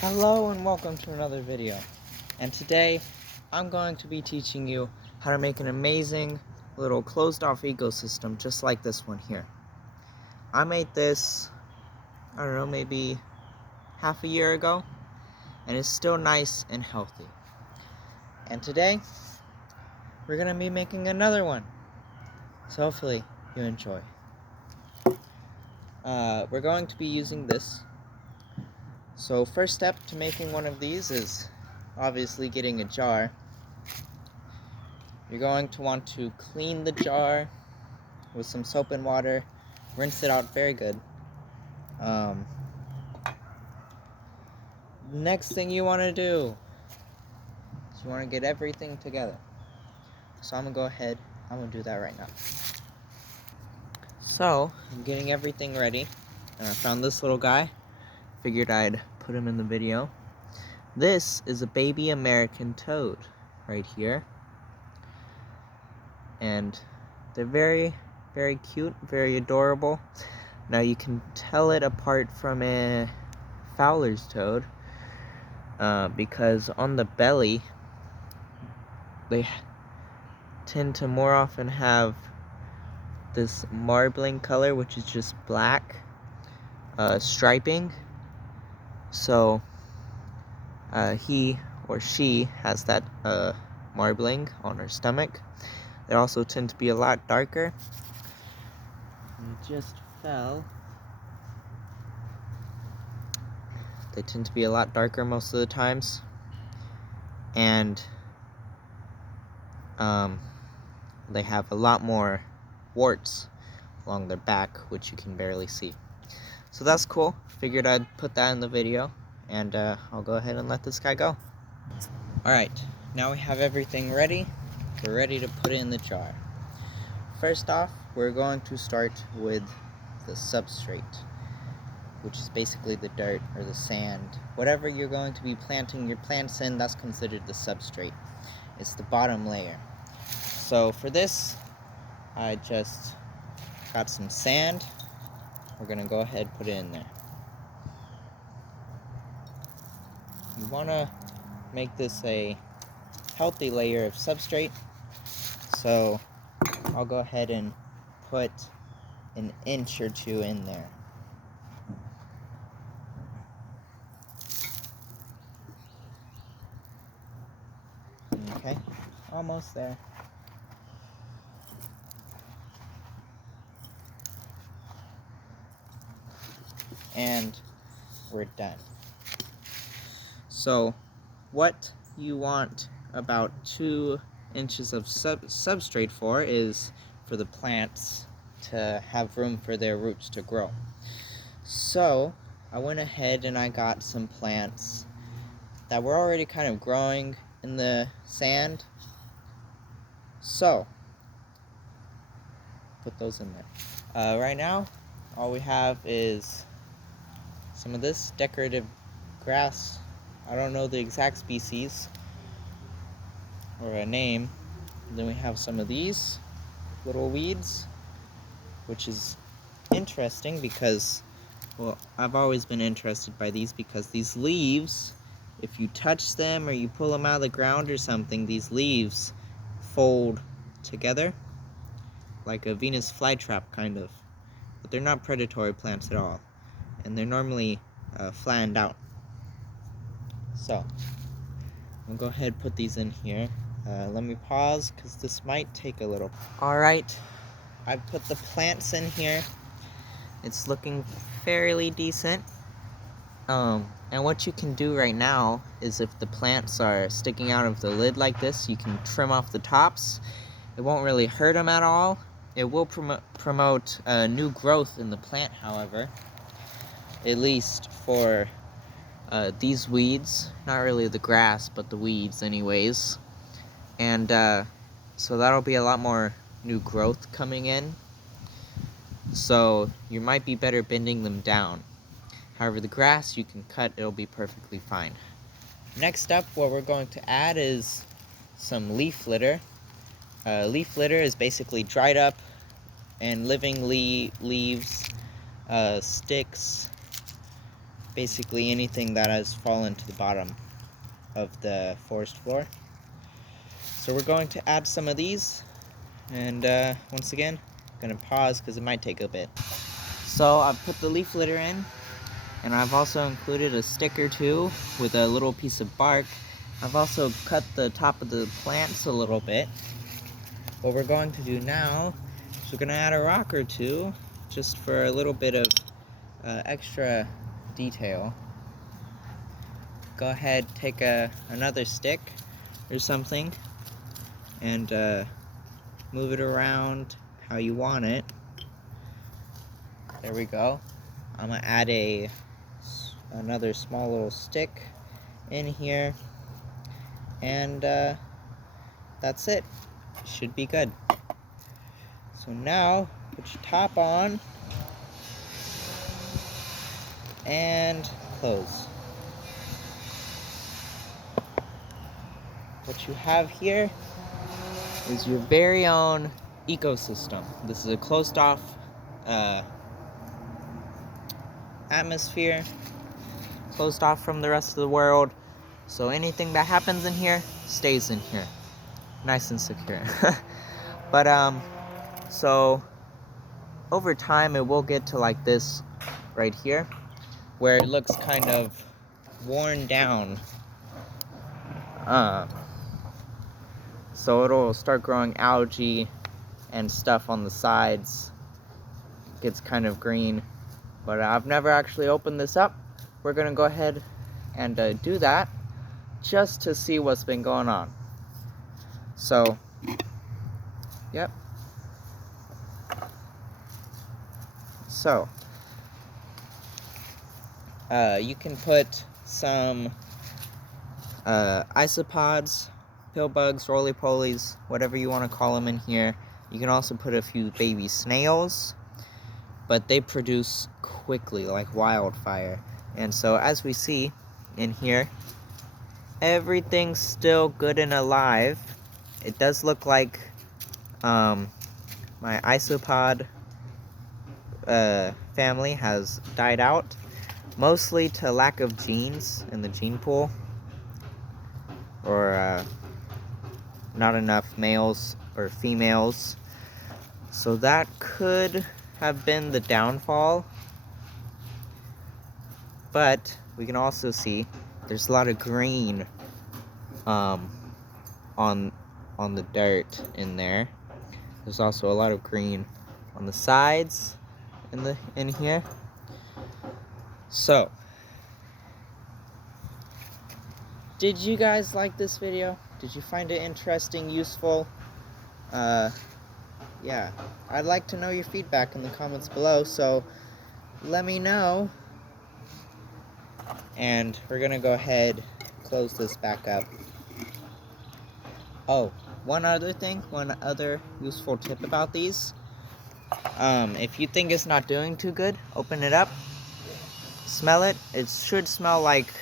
Hello and welcome to another video. And today I'm going to be teaching you how to make an amazing little closed off ecosystem just like this one here. I made this, I don't know, maybe half a year ago, and it's still nice and healthy. And today we're going to be making another one. So hopefully you enjoy. We're going to be using this. So first step to making one of these is obviously getting a jar. You're going to want to clean the jar with some soap and water, rinse it out very good. Next thing you want to do is you want to get everything together. So I'm going to go ahead, I'm going to do that right now. So I'm getting everything ready, and I found this little guy. Figured I'd put him in the video. This is a baby American toad right here. And they're very, very cute, very adorable. Now you can tell it apart from a Fowler's toad because on the belly they tend to more often have this marbling color, which is just black striping. So he or she has that marbling on her stomach. They also tend to be a lot darker. It just fell. They tend to be a lot darker most of the times. And they have a lot more warts along their back, which you can barely see. So that's cool. Figured I'd put that in the video, and I'll go ahead and let this guy go. Alright, now we have everything ready. We're ready to put it in the jar. First off, we're going to start with the substrate, which is basically the dirt or the sand. Whatever you're going to be planting your plants in, that's considered the substrate. It's the bottom layer. So for this, I just got some sand. We're gonna go ahead and put it in there. You wanna make this a healthy layer of substrate, so I'll go ahead and put an inch or two in there. Okay, almost there. And we're done. So what you want about 2 inches of substrate for is for the plants to have room for their roots to grow. So I went ahead and I got some plants that were already kind of growing in the sand. So put those in there. Right now all we have is some of this decorative grass. I don't know the exact species or a name. Then we have some of these little weeds, which is interesting because, well, I've always been interested by these because these leaves, if you touch them or you pull them out of the ground or something, these leaves fold together like a Venus flytrap kind of. But they're not predatory plants at all, and they're normally flattened out. So I'll go ahead and put these in here. Let me pause because this might take a little. Alright, I've put the plants in here. It's looking fairly decent. And what you can do right now is if the plants are sticking out of the lid like this, you can trim off the tops. It won't really hurt them at all. It will promote new growth in the plant, however, at least for these weeds. Not really the grass, but the weeds anyways. And so that'll be a lot more new growth coming in. So you might be better bending them down. However, the grass you can cut, it'll be perfectly fine. Next up, what we're going to add is some leaf litter. Leaf litter is basically dried up and living leaves, sticks, basically anything that has fallen to the bottom of the forest floor. So we're going to add some of these, and once again, I'm gonna pause because it might take a bit. So I've put the leaf litter in, and I've also included a stick or two with a little piece of bark. I've also cut the top of the plants a little bit. What we're going to do now is we're gonna add a rock or two just for a little bit of extra detail. Go ahead, take another stick or something and move it around how you want it. There we go. I'm gonna add another small little stick in here, and that's it. Should be good. So now put your top on and close. What you have here is your very own ecosystem. This is a closed off atmosphere, closed off from the rest of the world. So anything that happens in here stays in here, nice and secure. But so over time it will get to like this right here, where it looks kind of worn down. So it'll start growing algae and stuff on the sides. It gets kind of green, but I've never actually opened this up. We're gonna go ahead and do that just to see what's been going on. So, yep. So, you can put some isopods, pill bugs, roly-polies, whatever you want to call them in here. You can also put a few baby snails, but they produce quickly like wildfire. And so as we see in here, everything's still good and alive. It does look like my isopod family has died out, mostly to lack of genes in the gene pool, or not enough males or females. So that could have been the downfall. But we can also see there's a lot of green on the dirt in there. There's also a lot of green on the sides in here. So, did you guys like this video? Did you find it interesting, useful? Yeah, I'd like to know your feedback in the comments below, so let me know. And we're gonna go ahead, close this back up. Oh, one other useful tip about these. If you think it's not doing too good, open it up, smell it. It should smell like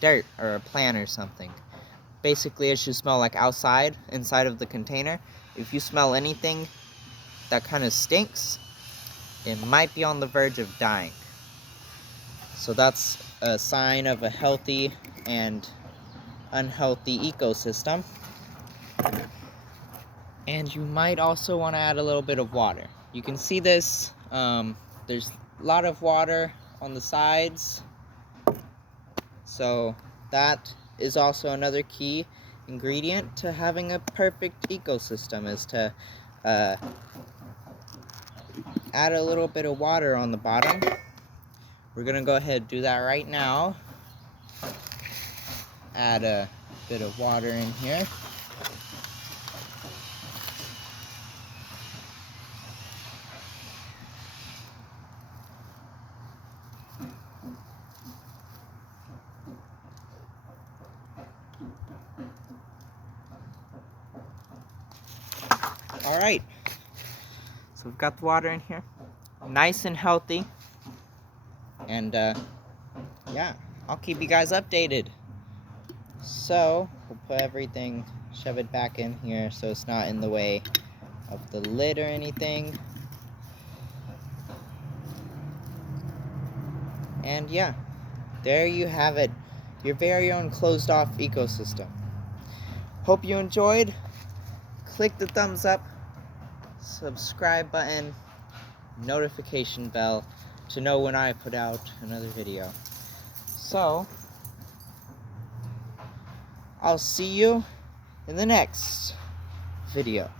dirt or a plant or something. Basically, it should smell like inside of the container. If you smell anything that kind of stinks, it might be on the verge of dying. So that's a sign of a healthy and unhealthy ecosystem. And you might also want to add a little bit of water. You can see this, there's a lot of water on the sides. So that is also another key ingredient to having a perfect ecosystem, is to add a little bit of water on the bottom. We're gonna go ahead and do that right now. Add a bit of water in here. All right, so we've got the water in here, nice and healthy, and yeah, I'll keep you guys updated. So we'll put everything, shove it back in here so it's not in the way of the lid or anything. And yeah, there you have it, your very own closed off ecosystem. Hope you enjoyed. Click the thumbs up, subscribe button, notification bell to know when I put out another video. So, I'll see you in the next video.